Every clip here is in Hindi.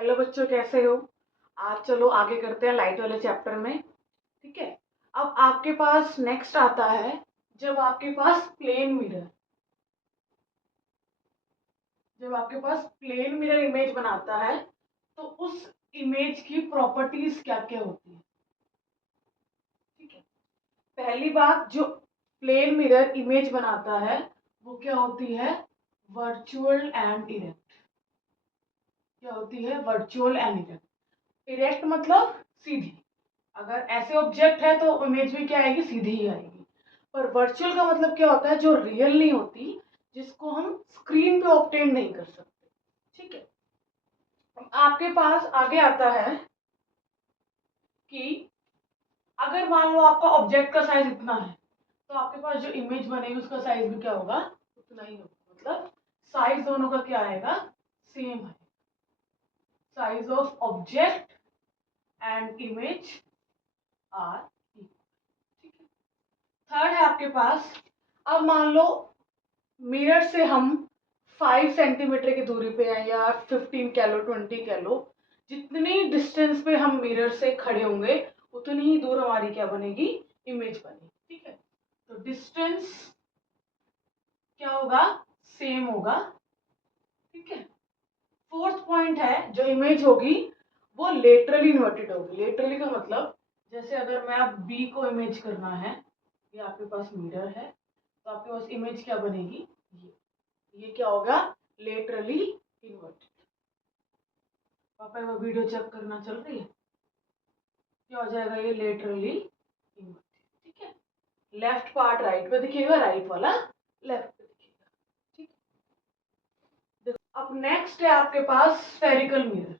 हेलो बच्चों, कैसे हो? आज चलो आगे करते हैं लाइट वाले चैप्टर में। ठीक है। अब आपके पास नेक्स्ट आता है, जब आपके पास प्लेन मिरर जब आपके पास प्लेन मिरर इमेज बनाता है तो उस इमेज की प्रॉपर्टीज क्या क्या होती है। ठीक है। पहली बात, जो प्लेन मिरर इमेज बनाता है वो क्या होती है? Virtual and erect. क्या होती है? Virtual and erect. इरेक्ट मतलब सीधी। अगर ऐसे ऑब्जेक्ट है तो इमेज में क्या आएगी? सीधी ही आएगी। पर वर्चुअल का मतलब क्या होता है? जो रियल नहीं होती, जिसको हम स्क्रीन पे ऑब्टेन नहीं कर सकते। ठीक है। आपके पास आगे आता है कि अगर मान लो आपका ऑब्जेक्ट का साइज इतना है तो आपके पास जो इमेज बनेगी उसका साइज भी क्या होगा? उतना ही होगा। मतलब साइज दोनों का क्या आएगा? सेम है। Size of object and image are equal. ठीक है। थर्ड है आपके पास, अब मान लो मिरर से हम 5 सेंटीमीटर की दूरी पे हैं या 15 कह लो, 20 कह लो। जितनी डिस्टेंस पे हम मिरर से खड़े होंगे उतनी ही दूर हमारी क्या बनेगी? इमेज बनेगी। ठीक है। तो डिस्टेंस क्या होगा? सेम होगा। ठीक है। फोर्थ पॉइंट है, जो इमेज होगी वो लेटरली इन्वर्टेड होगी। लेटरली का मतलब, जैसे अगर मैं अब बी को इमेज करना है, ये आपके पास मिरर है तो आपके पास इमेज क्या बनेगी? ये क्या होगा? Laterally inverted. पापा वो वीडियो चेक करना चल रही है। क्या हो जाएगा? ये लेटरली इन्वर्टेड। ठीक है। लेफ्ट पार्ट राइट पे दिखेगा, राइट वाला लेफ्ट पे दिखेगा। ठीक है। देखो, अब नेक्स्ट है आपके पास स्फेरिकल मिरर।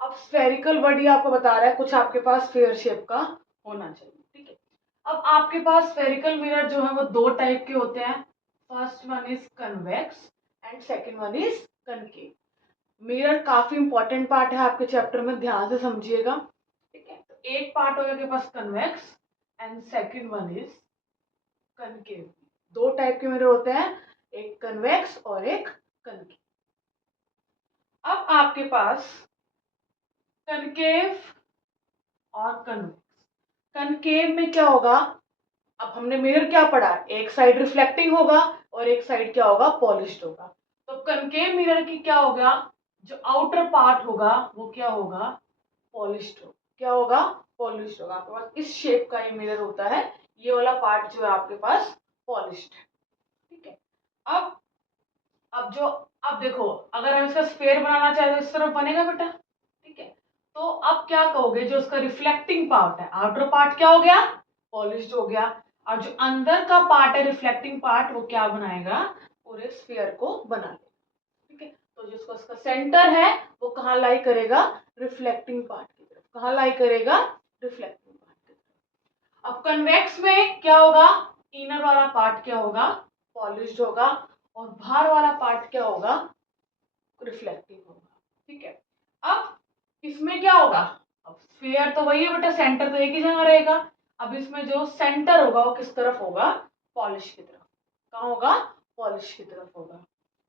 अब स्फेरिकल वर्ड ये आपको बता रहा है कुछ आपके पास स्फेयर शेप का होना चाहिए। ठीक है। अब आपके पास स्फेरिकल मिरर जो है वो दो टाइप के होते हैं। First one is convex and second one is concave. Mirror काफी इंपॉर्टेंट पार्ट है आपके चैप्टर में, ध्यान से समझिएगा। ठीक है। तो एक पार्ट हो गया आपके पास convex and second one is concave. दो टाइप के मिरर होते हैं, एक कन्वेक्स और एक कनकेव। अब आपके पास कनकेव और कन्वेक्स। कनकेव में क्या होगा? अब हमने मिरर क्या पढ़ा? एक साइड रिफ्लेक्टिंग होगा और एक साइड क्या होगा? पॉलिश्ड होगा। तो कनकेव मिरर की क्या होगा? जो आउटर पार्ट होगा वो क्या होगा? पॉलिश्ड होगा। क्या होगा? पॉलिश्ड होगा। आपके पास इस शेप का ये मिरर होता है। ये वाला पार्ट जो है आपके पास पॉलिश्ड है। ठीक है। अब अब जो अब देखो, अगर हम इसका स्फेयर बनाना चाहे तो इस तरफ बनेगा बेटा। ठीक है। तो अब क्या कहोगे? जो उसका रिफ्लेक्टिंग पार्ट है, आउटर पार्ट क्या हो गया? पॉलिश्ड हो गया। और जो अंदर का पार्ट है, रिफ्लेक्टिंग पार्ट, वो क्या बनाएगा? पूरे स्फीयर को बना लेगा। ठीक है। तो जिसको उसका सेंटर है वो कहाँ लाई करेगा? रिफ्लेक्टिंग पार्ट की तरफ। कहाँ लाई करेगा? रिफ्लेक्टिंग पार्ट की तरफ। अब कन्वेक्स में क्या होगा? इनर वाला पार्ट क्या होगा? पॉलिश्ड होगा। और बाहर वाला पार्ट क्या होगा? रिफ्लेक्टिंग होगा। ठीक है। अब इसमें क्या होगा? अब स्फीयर तो वही है बेटा, सेंटर तो एक ही जगह रहेगा। अब इसमें जो सेंटर होगा वो किस तरफ होगा? पॉलिश की तरफ। कहाँ होगा? पॉलिश की तरफ होगा।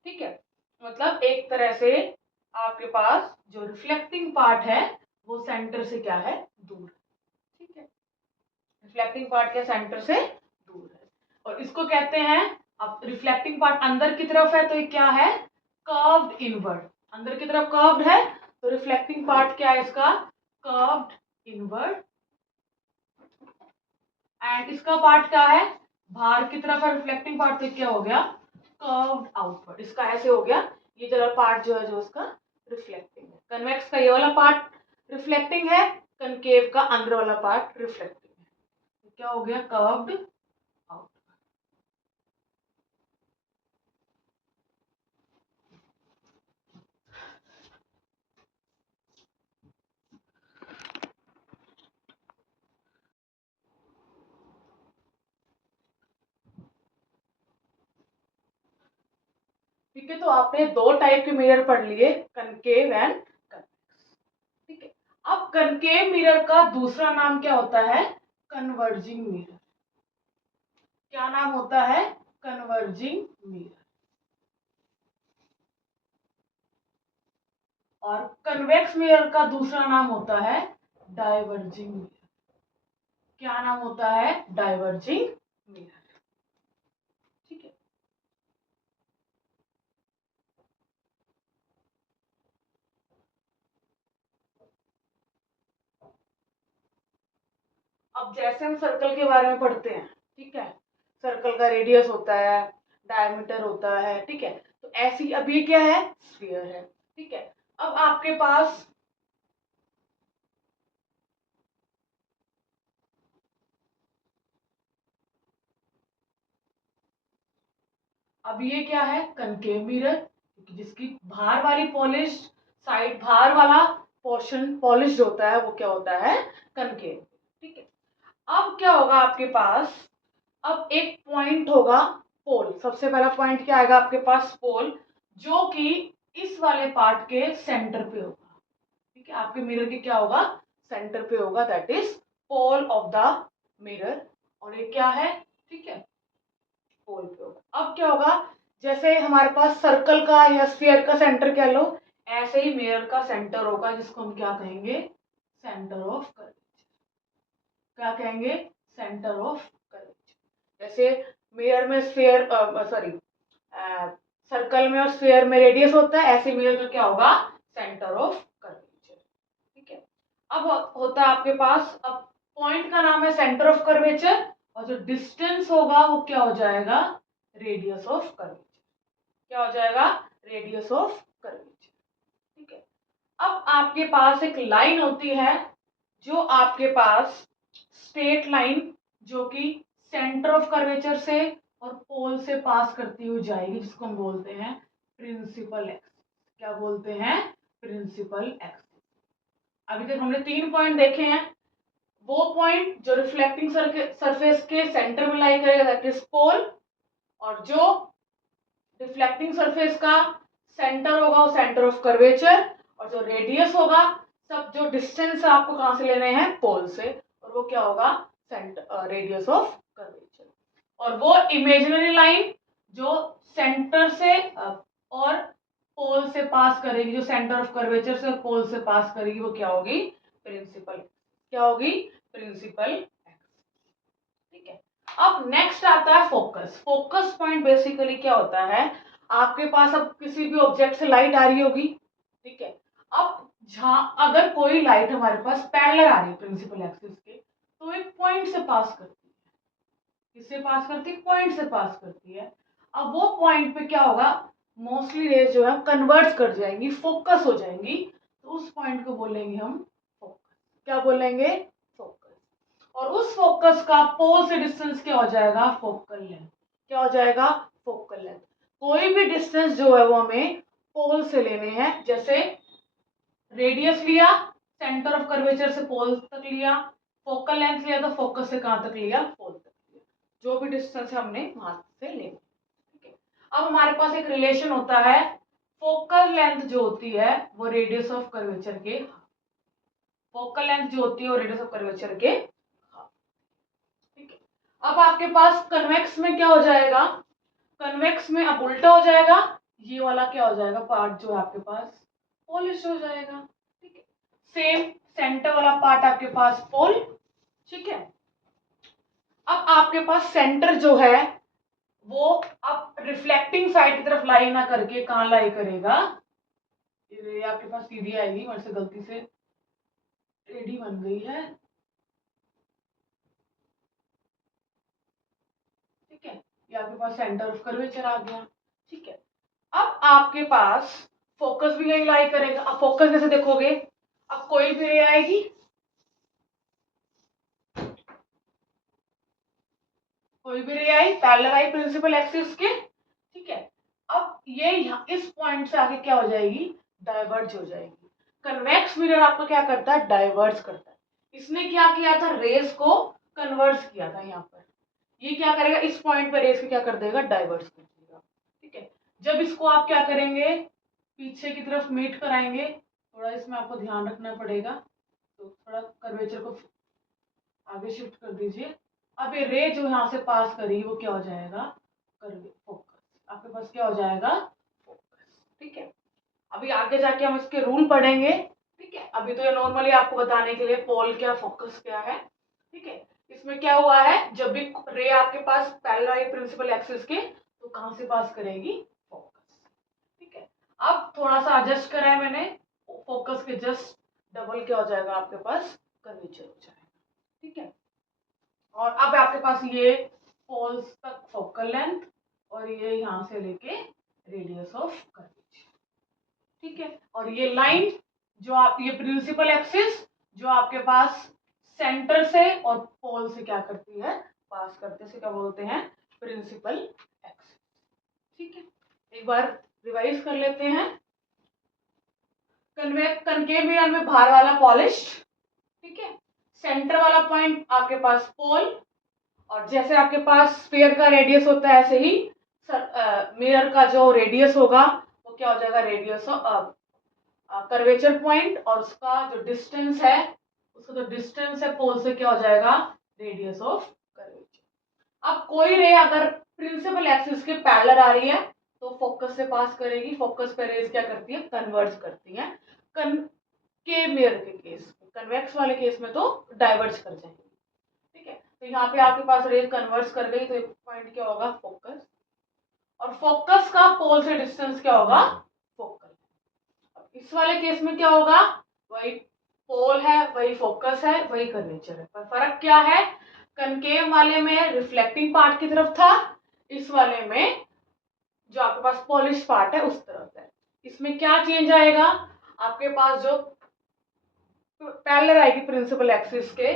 ठीक है। मतलब एक तरह से आपके पास जो रिफ्लेक्टिंग पार्ट है वो सेंटर से क्या है? दूर। ठीक है। रिफ्लेक्टिंग पार्ट के सेंटर से दूर है और इसको कहते हैं, अब रिफ्लेक्टिंग पार्ट अंदर की तरफ है तो ये क्या है? Curved inward. अंदर की तरफ कर्व्ड है तो रिफ्लेक्टिंग पार्ट क्या है इसका? Curved inward. एंड इसका पार्ट क्या है? बाहर की तरफ है रिफ्लेक्टिंग पार्ट, तो क्या हो गया? Curved outward. इसका ऐसे हो गया। ये जो पार्ट जो है जो उसका रिफ्लेक्टिंग है। कन्वेक्स का ये वाला पार्ट रिफ्लेक्टिंग है, कनकेव का अंदर वाला पार्ट रिफ्लेक्टिंग है। तो क्या हो गया? Curved out. ठीक है। तो आपने दो टाइप के मिरर पढ़ लिए, कनकेव एंड कन्वेक्स। ठीक है। अब कनकेव मिरर का दूसरा नाम क्या होता है? Converging mirror. क्या नाम होता है? Converging mirror. और कन्वेक्स मिरर का दूसरा नाम होता है डाइवर्जिंग मिरर। क्या नाम होता है? Diverging mirror. ठीक है। अब जैसे हम सर्कल के बारे में पढ़ते हैं, ठीक है, सर्कल का रेडियस होता है, डायमीटर होता है, ठीक है, तो ऐसी अब ये क्या है? स्फीयर है। ठीक है। अब आपके पास अब ये क्या है? कनकेव मिरर, क्योंकि जिसकी बाहर वाली पॉलिश साइड, बाहर वाला पोर्शन पॉलिश होता है वो क्या होता है? कनकेव। ठीक है। अब क्या होगा आपके पास? अब एक पॉइंट होगा पोल। सबसे पहला पॉइंट क्या आएगा आपके पास? पोल, जो कि इस वाले पार्ट के सेंटर पे होगा। ठीक है, आपके मिरर के क्या होगा? सेंटर पे होगा, that is pole of the mirror. और ये क्या है? ठीक है, पोल पे होगा। अब क्या होगा? जैसे हमारे पास सर्कल का या स्फीयर का सेंटर कह लो, ऐसे ही मिरर का सेंटर होगा, जिसको हम क्या कहेंगे? Centre of curvature. क्या कहेंगे? Centre of curvature. जैसे मिरर में स्फीयर, सॉरी, सर्कल में और स्फीयर में रेडियस होता है, ऐसे मिरर का क्या होगा? Centre of curvature. ठीक है। अब होता है आपके पास, अब पॉइंट का नाम है सेंटर ऑफ कर्वेचर, और जो डिस्टेंस होगा वो क्या हो जाएगा? Radius of curvature. क्या हो जाएगा? Radius of curvature. ठीक है। अब आपके पास एक लाइन होती है, जो आपके पास स्ट्रेट लाइन, जो कि सेंटर ऑफ कर्वेचर से और पोल से पास करती हुई जाएगी, जिसको हम बोलते हैं प्रिंसिपल एक्सिस। क्या बोलते हैं? Principal axis. अभी तक हमने 3 पॉइंट देखे हैं। वो पॉइंट जो रिफ्लेक्टिंग सरफेस के सेंटर में लाई करेगा, दैट इज पोल। और जो रिफ्लेक्टिंग सरफेस का सेंटर होगा वो सेंटर ऑफ कर्वेचर। और जो रेडियस होगा, सब जो डिस्टेंस आपको कहां से लेने हैं? पोल से, और वो क्या होगा? Centre, radius of curvature. और वो इमेजिनरी लाइन जो सेंटर से और पोल से पास करेगी, जो सेंटर ऑफ कर्वेचर से और पोल से पास करेगी, वो क्या होगी? प्रिंसिपल। क्या होगी? Principal axis. ठीक है। अब नेक्स्ट आता है फोकस। फोकस पॉइंट बेसिकली क्या होता है? आपके पास अब किसी भी ऑब्जेक्ट से लाइट आ रही होगी, ठीक है। अब जहां अगर कोई लाइट हमारे पास पैरेलल आ रही है प्रिंसिपल एक्सिस के, तो एक पॉइंट से पास करती है। किससे पास करती है? पॉइंट से पास करती है। अब वो पॉइंट पे क्या होगा? मोस्टली रेज जो है कन्वर्ट कर जाएंगी, फोकस हो जाएंगी, तो उस पॉइंट को बोलेंगे हम फोकस। क्या बोलेंगे? फोकस। और उस फोकस का पोल से डिस्टेंस क्या हो जाएगा? Focal length. क्या हो जाएगा? Focal length. कोई भी डिस्टेंस जो है वो हमें पोल से लेने हैं। जैसे रेडियस लिया, सेंटर ऑफ कर्वेचर से पोल तक लिया, फोकल लेंथ लिया तो फोकस से कहां तक लिया? पोल तक लिया। जो भी डिस्टेंस हमने वहां से लेना। ठीक है। अब हमारे पास एक रिलेशन होता है, फोकल लेंथ जो होती है वो रेडियस ऑफ कर्वेचर के, फोकल लेंथ जो होती है वो रेडियस ऑफ कर्वेचर के। ठीक है। अब आपके पास कन्वेक्स में क्या हो जाएगा? कन्वेक्स में अब उल्टा हो जाएगा, ये वाला क्या हो जाएगा? पार्ट जो है आपके पास पॉलिश हो जाएगा। ठीक है। सेम सेंटर वाला पार्ट आपके पास पोल। ठीक है। अब आपके पास सेंटर जो है वो अब रिफ्लेक्टिंग साइड की तरफ लाई ना करके कहां लाई करेगा? ये आपके पास सीधी आएगी, मेरे से गलती से एडी बन गई है। ठीक है। ये आपके पास सेंटर ऑफ कर्वेचर आ गया। ठीक है। अब आपके पास फोकस भी यही लाई करेगा। अब फोकस कैसे देखोगे? अब कोई भी रे आएगी, कोई भी रे आई, पैरेलल आई प्रिंसिपल एक्सिस के। ठीक है। अब ये यहाँ इस पॉइंट से आगे क्या हो जाएगी? डाइवर्ज हो जाएगी। कन्वेक्स मिरर आपको क्या करता है? डाइवर्ज करता है। इसने क्या किया था? रेस को कन्वर्ज किया था यहाँ पर। ये क्या करेगा? इस पॉइंट पर रेस को क्या कर देगा? डाइवर्ज कर देगा। ठीक है। जब इसको आप क्या करेंगे? पीछे की तरफ मीट कराएंगे, थोड़ा इसमें आपको ध्यान रखना पड़ेगा, तो थोड़ा कर्वेचर को आगे शिफ्ट कर दीजिए। अब ये रे जो यहाँ से पास करी वो क्या हो जाएगा, फोकस, आपके पास क्या हो जाएगा, फोकस। ठीक है, अभी आगे जाके हम इसके रूल पढ़ेंगे। ठीक है, अभी तो ये नॉर्मली आपको बताने के लिए पोल क्या फोकस क्या है। ठीक है, इसमें क्या हुआ है, जब भी रे आपके पास पैरेलल आई प्रिंसिपल एक्सिस के, तो कहां से पास करेगी, फोकस। ठीक है, अब थोड़ा सा एडजस्ट करा है मैंने, फोकस के जस्ट डबल क्या हो जाएगा आपके पास, कर्वेचर हो जाएगा। ठीक है, और अब आपके पास ये पोल्स तक फोकल लेंथ और ये यहां से लेके रेडियस ऑफ कर्वेचर। ठीक है, और ये लाइन जो आप, ये प्रिंसिपल एक्सिस जो आपके पास सेंटर से और पोल से क्या करती है, पास करते से क्या बोलते हैं, प्रिंसिपल एक्सिस। ठीक है, एक बार रिवाइज कर लेते हैं। कनकेव मिरर में बाहर वाला पॉलिश्ड, ठीक है, सेंटर वाला पॉइंट आपके पास पोल, और जैसे आपके पास स्फीयर का रेडियस होता है ऐसे ही मिरर का जो रेडियस होगा वो क्या हो जाएगा, रेडियस ऑफ कर्वेचर पॉइंट, और उसका जो डिस्टेंस है, उसका जो डिस्टेंस है पोल से क्या हो जाएगा, रेडियस ऑफ कर्वेचर। अब कोई रे अगर प्रिंसिपल एक्सिस के पैरेलल आ रही है तो फोकस से पास करेगी, फोकस पे रेज क्या करती है, कन्वर्ज करती है। के मिरर के केस में, कन्वेक्स वाले केस में तो डाइवर्ज कर जाएंगे। ठीक है, तो यहाँ पे आपके पास रे कन्वर्ज कर गई तो एक पॉइंट क्या होगा, फोकस, और फोकस का पोल से डिस्टेंस क्या होगा, फोकल। इस वाले केस में क्या होगा, वही पोल है, वही फोकस है, वही कर्वेचर है, पर फर्क क्या है, कनकेव वाले में रिफ्लेक्टिंग पार्ट की तरफ था, इस वाले में जो आपके पास पॉलिश पार्ट है उस तरफ है। इसमें क्या चेंज आएगा, आपके पास जो पैरेलल आएगी प्रिंसिपल एक्सिस के,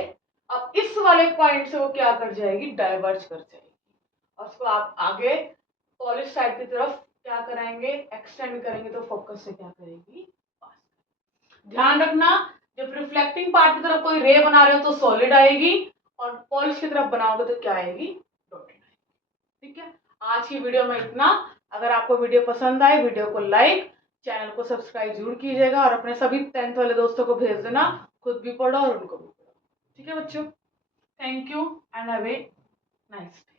अब इस वाले पॉइंट से वो क्या कर जाएगी, डाइवर्ज कर जाएगी, और उसको आप आगे पॉलिश साइड की तरफ क्या कराएंगे, एक्सटेंड करेंगे, तो फोकस से क्या करेगी, पास। ध्यान रखना, जब रिफ्लेक्टिंग पार्ट की तरफ कोई रे बना रहे हो तो सॉलिड आएगी, और पॉलिश की तरफ बनाओगे तो क्या आएगी, डॉटेड आएगी। ठीक है, आज की वीडियो में इतना। अगर आपको वीडियो पसंद आए, वीडियो को लाइक, चैनल को सब्सक्राइब जरूर कीजिएगा, और अपने सभी 10th वाले दोस्तों को भेज देना, खुद भी पढ़ो और उनको भी पढ़ो। ठीक है बच्चों, thank you and have a nice day.